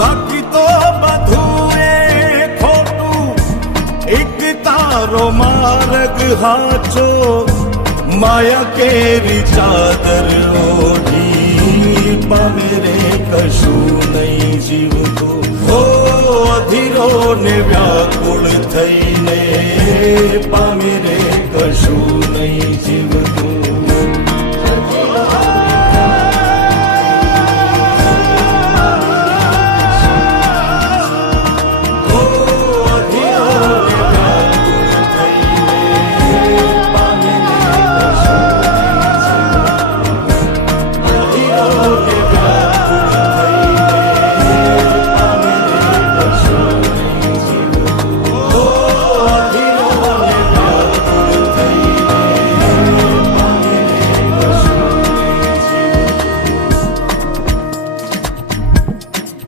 બાકી તો બધું એ ખોટું એક તારો માર્ગ હાચો માયા કેરી ચાદર ઓઢી પામે રે કશું નહીં જીવતું હો અધીરો ને વ્યાકુળ થઈને પામે રે કશું નહીં જીવ